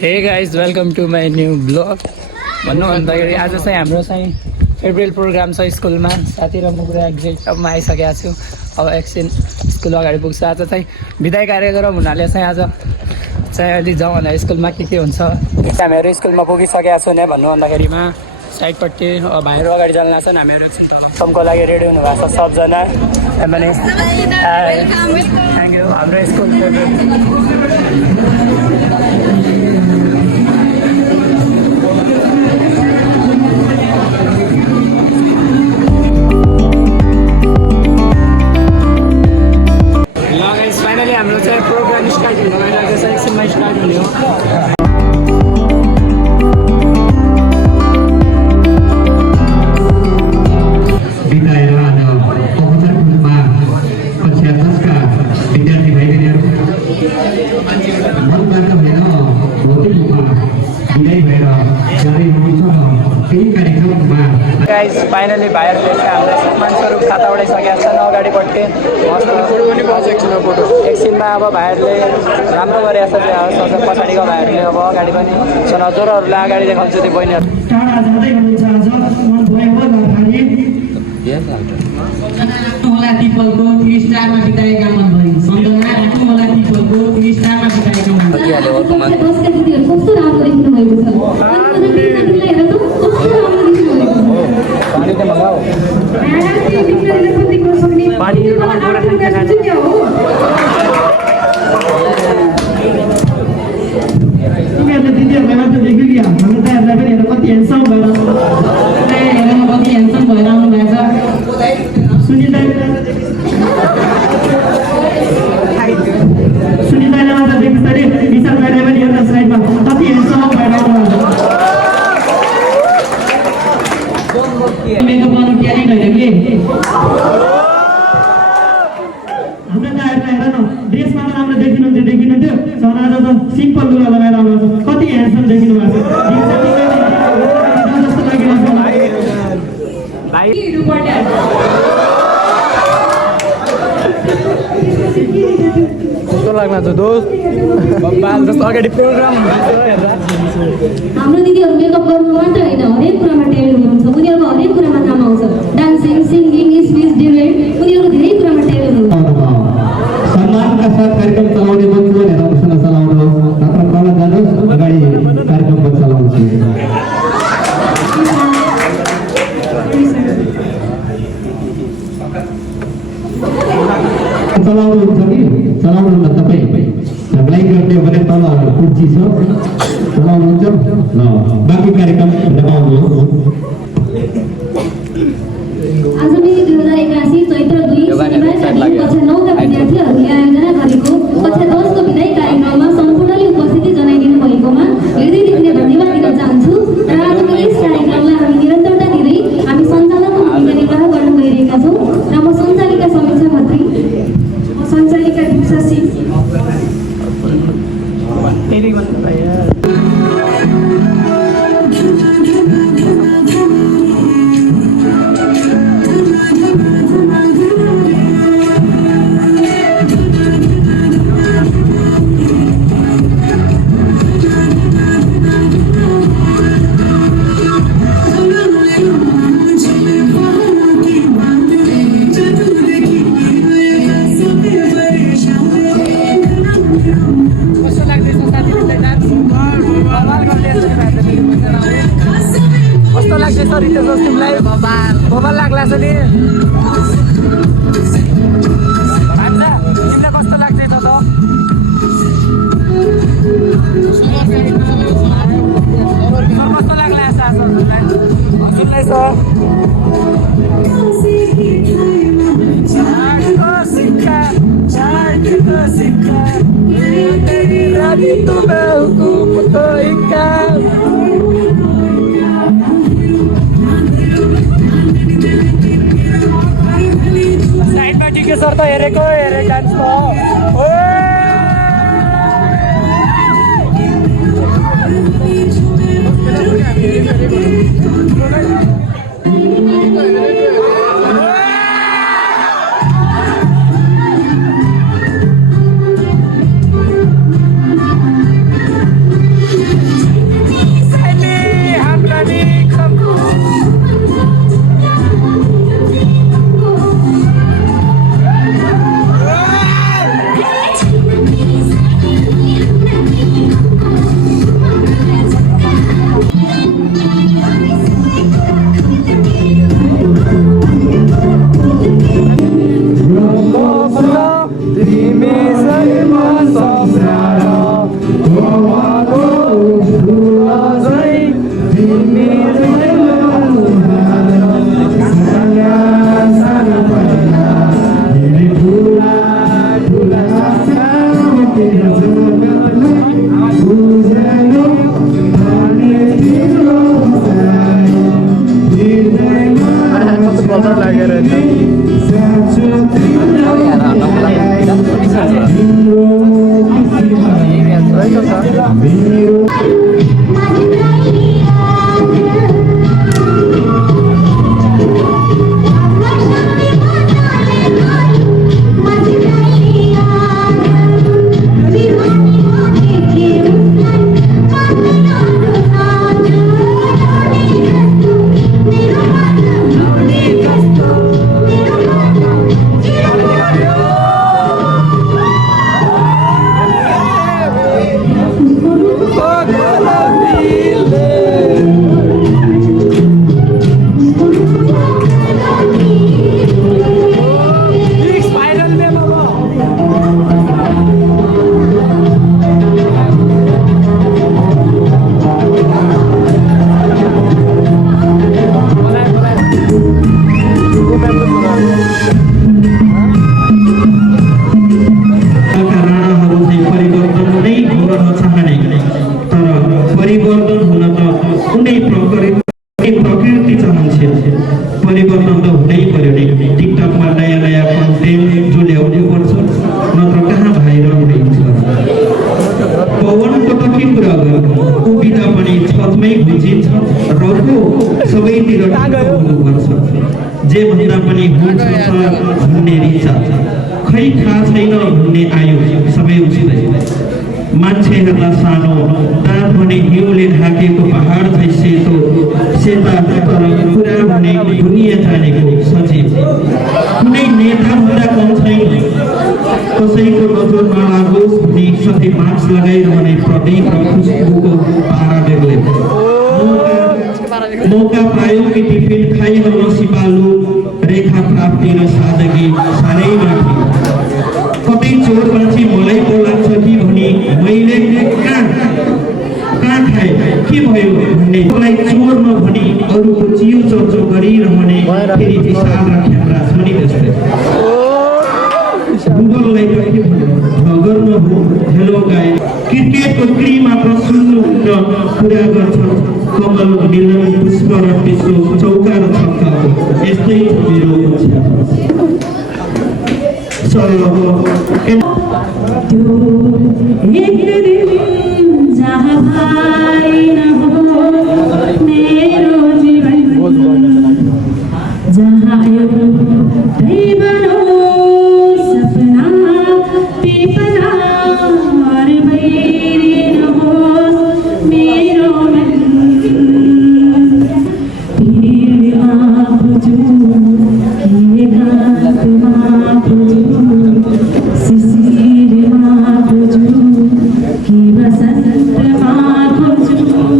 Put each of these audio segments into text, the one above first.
हे guys welcome to my new blog भन्नु भन्दाखेरि आज चाहिँ हाम्रो चाहिँ फेब्रुअरी प्रोग्राम छ स्कुलमा। साथी र म पुरा एक्जिटमा आइसकेको छु। अब एकछिन स्कुल अगाडि पुग्छ। आज चाहिँ विदाय कार्यक्रम हुनाले चाहिँ आज चाहिँ अलि जाउँ होला स्कुलमा के हुन्छ। हामीहरू स्कुलमा पुगिसकेका छौँ नि भन्नु भन्दाखेरिमा साइडपट्टि भाइहरू अगाडि जान लाग्छन्। हामीहरू एकछिन तलको लागि रेडी हुनुभएको छ सबजना। भने थ्याङ्क यू हाम्रो स्कुल फाइनली हाम्रो चाहिँ प्रोग्राम स्टार्ट हुन गइरहेको छ। एकछिनमा स्टार्ट हुने हो। विद्यालय आज पचहत्तरमा कक्षा 10का विद्यार्थी भाइ बहिनीहरू मनबाट होइन भौतिक रूपमा विदाय भएर जाँदै हुनुहुन्छ। केही कार्यक्रममा गाइस फाइनली भाइहरूले चाहिँ हाम्रो सम्मान स्वरूप खाता उडाइसकेका छन् अगाडिपट्टि। एकछिनमा अब भाइहरूले राम्रो गरिरहेको छ। पछाडिको भाइहरूले अब अगाडि पनि हजुरहरूलाई अगाडि देखाउँछु त्यो बहिनीहरू। होला टिपलको 3 स्टारमा बिताएका मनभरि सम्झना राख्नु होला टिपलको 3 स्टारमा बिताएका मनभरि कस्तो राम्रो देख्नु भएको छ। पानी त मगाऊ। पानी तिमीहरूले दिदीहरूलाई मात्र देख्यो कि हाम्रो दाइहरूलाई पनि हेर कति ह्यान्डसम भएर कति ह्यान्डसम भएर आउनु भएको छ। सुनिताले मात्र देख्छ अरे विशाल दाइले पनि एउटा साइडमा कति ह्यान्डसम भएर आउनु भएको छ। मेकअप गर्नु क्यारी गयो कि हाम्रो दाइहरूलाई हेर न ड्रेसमा त राम्रो देखिनुहुन्थ्यो सनाज त सिम्पल लुगा लगाएर आउनु कति ह्यान्डसम देखिनु भएको छ। जस्तो लागिरहेको कस्तो लाग्न छ दोस्त बाल जस्तो अगाडि प्रोग्राम हाम्रो दिदीहरू मेकअप गर्नु मात्र होइन हरेक कुरामा ट्यालेन्ट हुनुहुन्छ। उनीहरूको हरेक कुरामा काम आउँछ। डान्सिङ सिङ्गिङ स्पिच डिबेट उनीहरूको धेरै कुरामा ट्यालेन्ट हुन्छ। सम्मानका साथ कार्यक्रम चलाउने मन्त्र भनेर उसँग चलाउनु नत्र कल जानुहोस् अगाडि कार्यक्रममा चलाउँछु चलाउनुहुन्छ कि चलाउनुहुन्न तपाईँ लाइक गर्ने भने तल कुर्सी छ चलाउनुहुन्छ ल बाँकी कार्यक्रम लगाउनुहोस्। आज मैले 2081 चैत्र 2 शनिबार कक्षा 9 का विद्यार्थीहरूले आयोजना गरेको कक्षा 10 को विदाय कार्यक्रममा सम्पूर्णले उपस्थिति जनाइदिनु भएकोमा हृदयदेखि धन्यवाद दिन चाहन्छु। र आजको यस कार्यक्रमलाई हामी निरन्तरता दिँदै हामी सञ्चालकको भूमिका निर्वाह गर्न गइरहेका छौँ। र म सञ्चालिका समीक्षा खत्री सञ्चालिका दिक्षा सिंह कस्तो लाग्छ सर रितेश तिमीलाई? बबाल लाग्ला छ नि तिमीलाई कस्तो लाग्छ त कस्तो लाग्ला हजुरलाई? साइडमा ठिकै सर त हेरेको डान्सको प्रकृति चाहन्छ परिवर्तन त हुनै पर्यो नि टिकटकमा नयाँ नयाँ कन्टेन्ट जो ल्याउनै पर्छ नत्र कहाँ भाइरल हुन्छ पवनको त के कुरा गर्नु उभिदा पनि छतमै घुचिन्छ रको सबैतिर हुनुपर्छ जे भन्दा पनि हुन्छ भन्ने रिचा खै थाहा छैन भन्ने आयो सबै उसिँदै मान्छेहरूलाई सानो दाँत भने हिउँले ढाकेको पहाड झै सेता तर कुरा भने दुनियाँ जानेको सचिव कुनै नेता भन्दा कम छैन कसैको नजर नलागोस् भनी सधैँ मास्क लगाइरहने प्रदीप र खुसबुको पारा बेग्लै मौका पायो कि टिफिन खाइहाल्न सिपालु रेखा प्राप्ति र सादगी साह्रै माथि कतै चोर मान्छे मलाई बोलाउँछ कि भनी मैले कहाँ खाए के भयो भन्ने मलाई चोर नभनी अरूको चियो चर्चो गरिरहने फेरि विशाल र खेप्रा छ नि त्यस्तै गुगललाई पनि ठगर नहो हेलो गाई क्रिकेटको क्रीमा सुन्नु र कुरा गर्छ कमल मिलन पुष्प र विश्व चौका र छक्का यस्तै मेरो एक दिन जहाँ भाई न हो मेरो जीवन जहाँ बनो सपना पिपना और भैरी न हो मेरो मन पीर बुझू के गात बुझू शिशिर बुझू की बसंत बुझू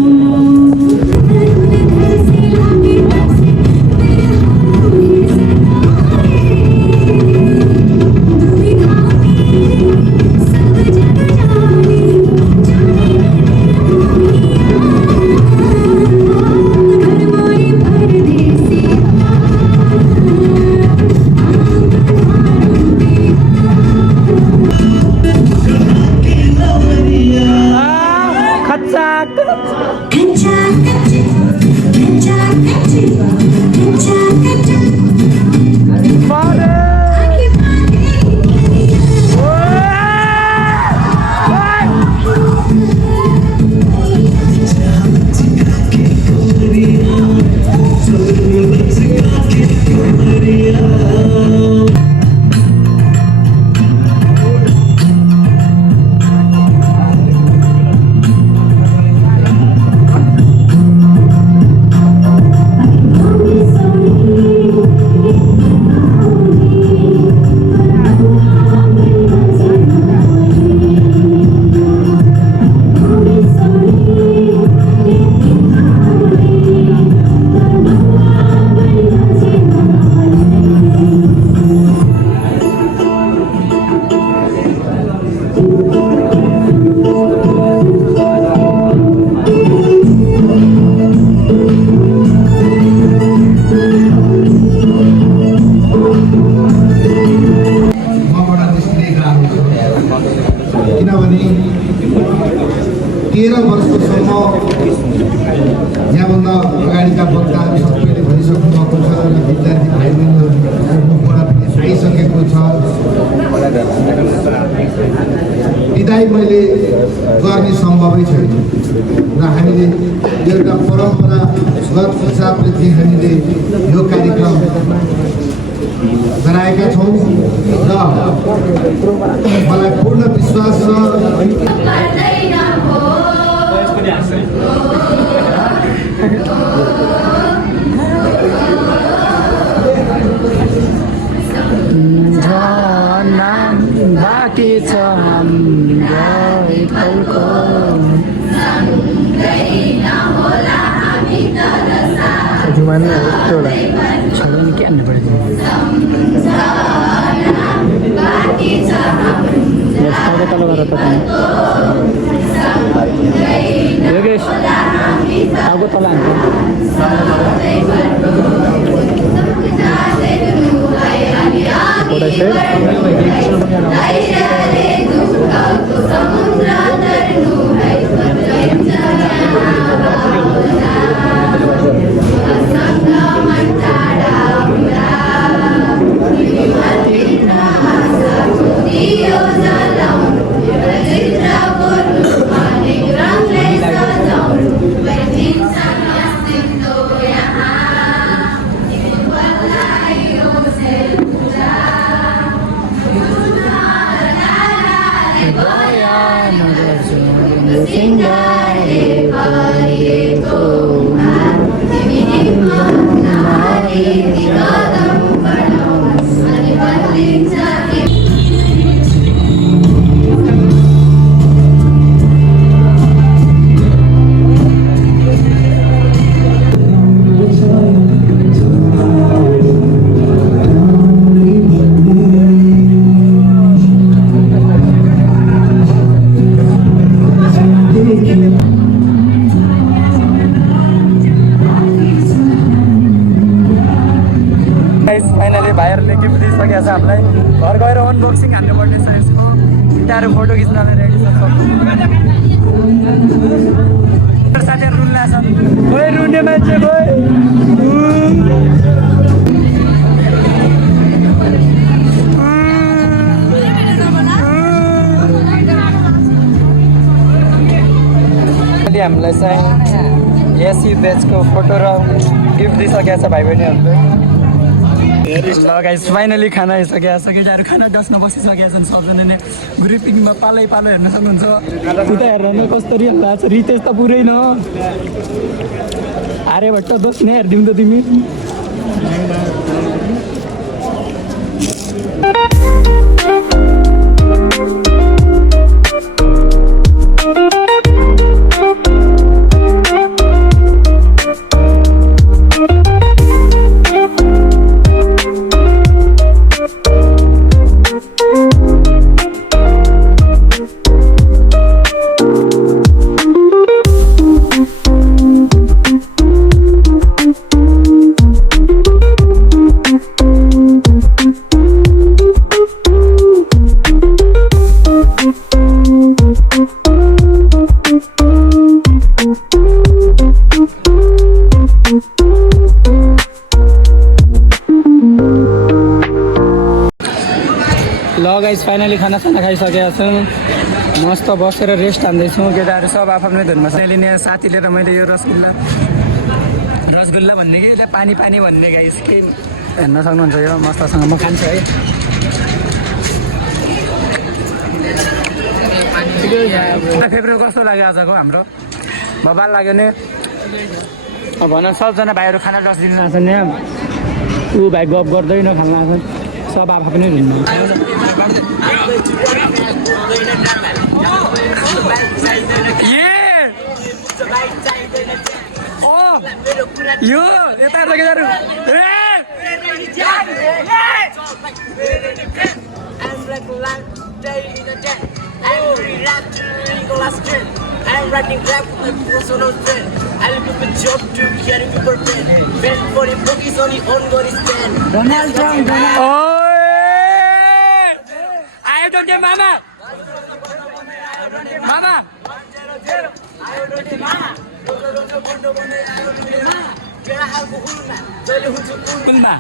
यस्तोसम्म यहाँभन्दा अगाडिका वक्ताहरू सबैले भनिसक्नु भएको छ र विद्यार्थी भाइ बहिनीहरूको मुखबाट पनि आइसकेको छ। विदाई मैले गर्ने सम्भवै छैन र हामीले एउटा परम्परागत हिसाबले चाहिँ हामीले यो कार्यक्रम गराएका छौँ र मलाई पूर्ण विश्वास छ बाँकी छ हाम्रो जुमाने यस्तो होला छाउनु के हान्नु पऱ्यो तल गर त योगेश आगो तल हान्छ फाइनली भाइहरूले गिफ्ट दिइसकेको छ हामीलाई। घर गएर अनबक्सिङ हान्नुपर्ने छ यसको। टाढो फोटो खिच्नलाई रेडी छ साथीहरू रुन्ला छन्। खोइ रुने मान्छे खोइ हामीलाई चाहिँ एसी ब्याचको फोटो र गिफ्ट दिइसकेको छ भाइ बहिनीहरूले। ल गाइस फाइनली खाना आइसकेको छ। केटाहरू खाना डस्न बसिसकेका छन् सबजना नै। ग्रुपिङमा पालै पालो हेर्न सक्नुहुन्छ। उता हेर्न कस्तरी भएको छ। रितेश त पुरै न आर्यभट्ट दस नै हेरिदिउँ त तिमी। गाइस फाइनली खाना खाइसकेका छौँ। मस्त बसेर रेस्ट हान्दैछौँ। केटाहरू सब आफ्नै धुनमा छ। लिने साथी लिएर मैले यो रसगुल्ला भन्ने कि पानी पानी भन्ने गाइस के हेर्न सक्नुहुन्छ। यो मस्तसँग म खान्छु है। फेब्रुअरी कस्तो लाग्यो आजको हाम्रो? बबाल लाग्यो नि। भन सबजना भाइहरू खाना डस्दिनु आएको नि। ऊ भाइ गफ गर्दैन खाना आएको सब आफ्नै धुनमा। यो यता केटाहरू I'm writing rap with my personal friend. I'll give a job to carry people friend. Bend for the bookies only on God is stand. Donald Trump, Donald. Oh! I don't get mama. Mama. कुलमा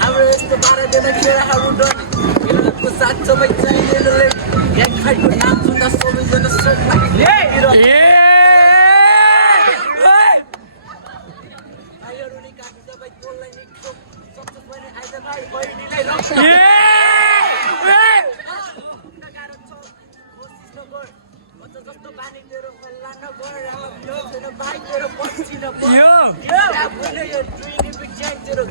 हाम्रो यस्तो 12 जना केटाहरू डरको साथ सबै चाहिने एक खाइको नाम सुन्दा सबैजना सोच लाग्यो भाइहरूले काट्नु सबै कोललाई निक्को सक्छ भने आज भाइ बहिनीलाई रक्ष जस्तो पानी तेरो खल्ला नगर भाइ तेरो पछि नपर यो ड्रिङ तेरो